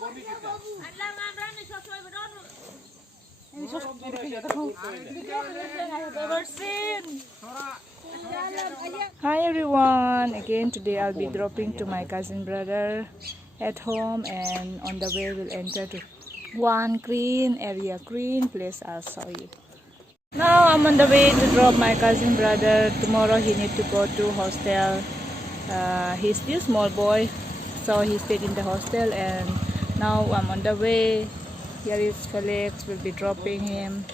Hi everyone, again today I'll be dropping to my cousin brother at home, and on the way we'll enter to one green area, green place. I'll show you. Now I'm on the way to drop my cousin brother. Tomorrow he need to go to hostel. He's still small boy, so he stayed in the hostel, and now I'm on the way. Here is Felix, will be dropping him.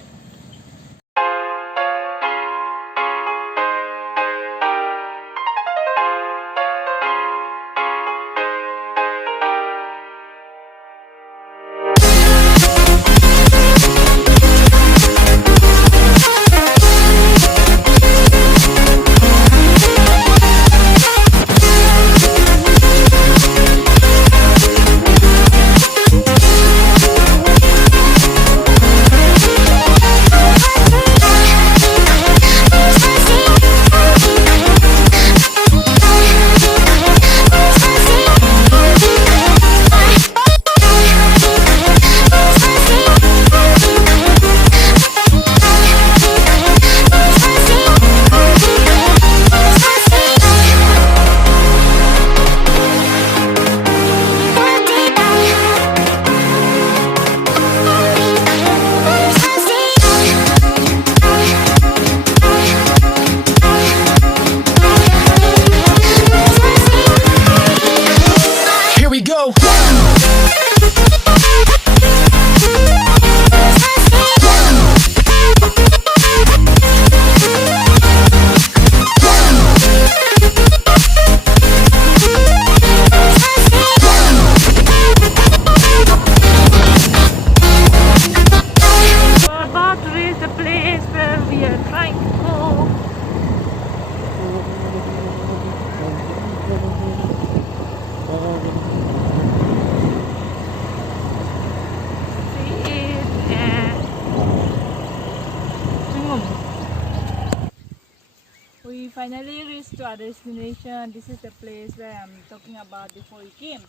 We finally reached our destination. This is the place where I'm talking about before we came.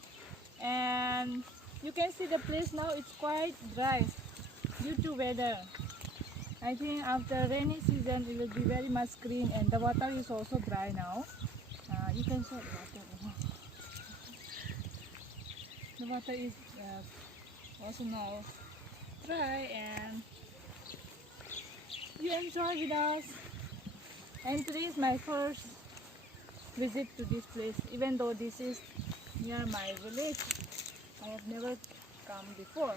And you can see the place now, it's quite dry due to weather. I think after rainy season it will be very much green, and the water is also dry now. You can see the water. The water is also now dry, and you enjoy with us. And today is my first visit to this place, even though this is near my village. I have never come before.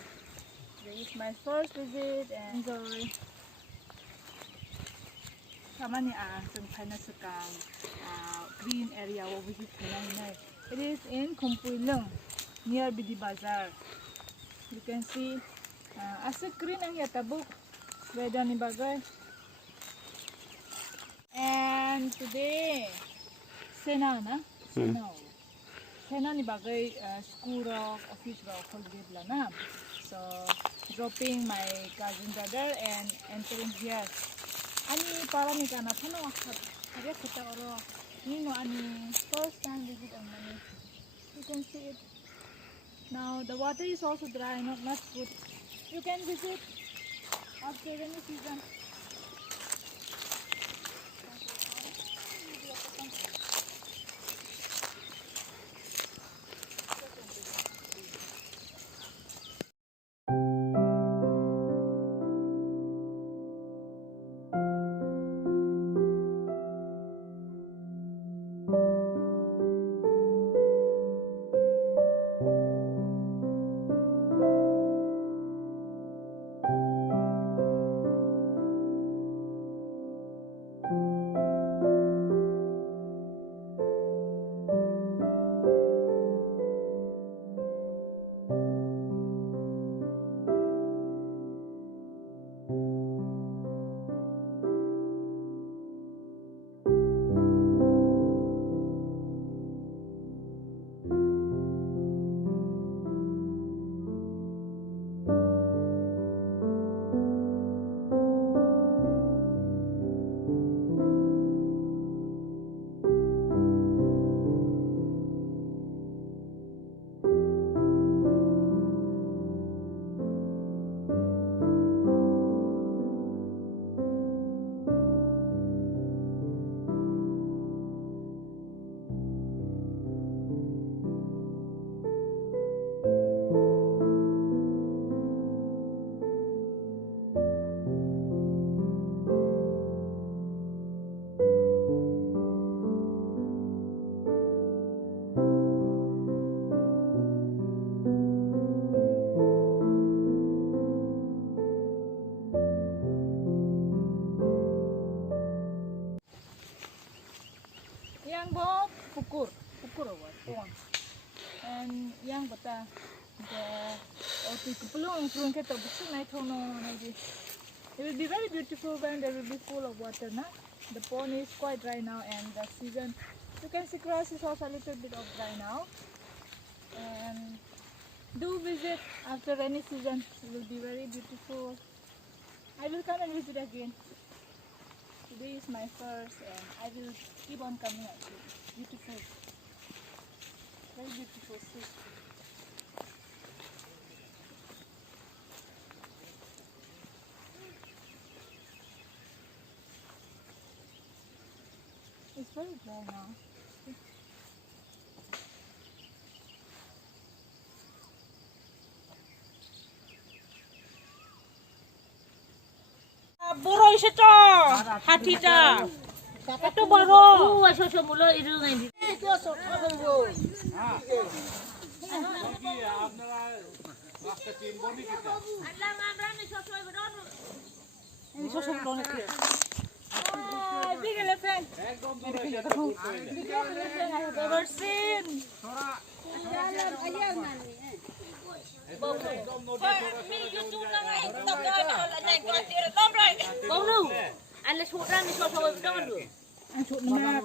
Today is my first visit, and enjoy. Kamani green area over here. It is in Kumpuilung, near Bidi Bazaar. You can see asik green ang yatabuk. Weather ni bagay. And today, Sena ni bagay school rock, office rock, all na. So, dropping my cousin brother and entering here. Ani para ni kana pano akhat kita oro. Nino ani first time visit ang mani. You can see it. Now the water is also dry, not much good. You can visit after rainy season. It will be very beautiful when there will be full of water, na? The pond is quite dry now, and the season, you can see grass is also a little bit of dry now. And do visit after rainy season. It will be very beautiful. I will come and visit again. Today is my first, and I will keep on coming actually. Beautiful. Very beautiful sea. It's very dry now. Boroi seto, hati ta. Itu boro. So mulo irung ini. Big elephant. Big elephant I have ever seen. Bông nu, anh là sụt ra mình sụt sôi với đông được. Anh chụp nó map.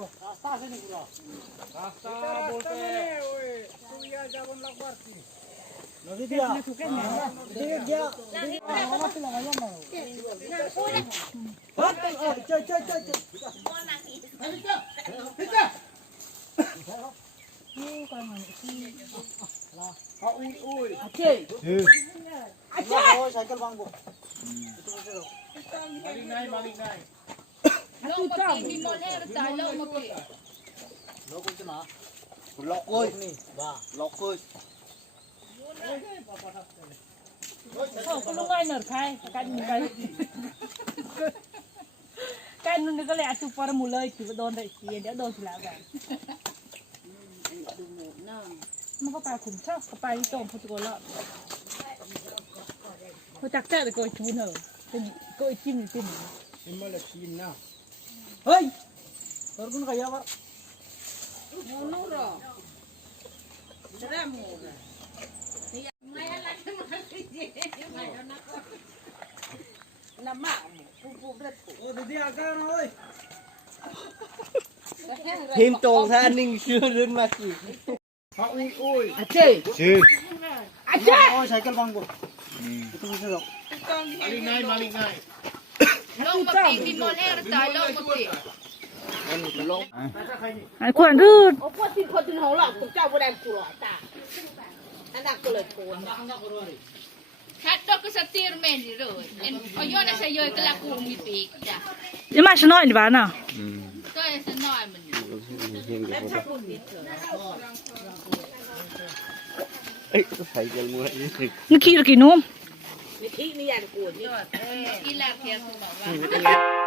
Có lúc ai nở khai, cái nó cái lẽ chụp vào một lời chỉ đồn đấy chỉ để đồn thì là vậy. Mà có bài khủng chắc, có bài tôm không có lợn. Có chắc chắn là coi chú nở, coi chim thì chim. Chim là chim nào? Hey, tôi cũng cái gì Nó rồi. Ra mù rồi. Mày ăn lại cái gì? Mày nó nằm mạo, phụ rất phụ. đi à cái rồi. Thêm tròn ra ninh chưa lên mà chỉ. Ui. À chơi. Chứ. À chơi. Ôi cycle bang bu. Itu bisa dok. Maling ngai. Long mati di mall air tai long mati. Anh khoan rư. Ô quên tin hậu lọ, tụi cháu vừa đem cua ta. Anh đặt cua lên cua. Hat ko sa tier men di rồi. En oyo na sa yoy kala ko mi pik ja. Nhưng mà sẽ nói gì bạn nào? To e sa noi man. Ấy, phải cái mua ấy. Nó kia là kỳ nôm. Đi thi ni ăn cua ni. Ila kia ko ba.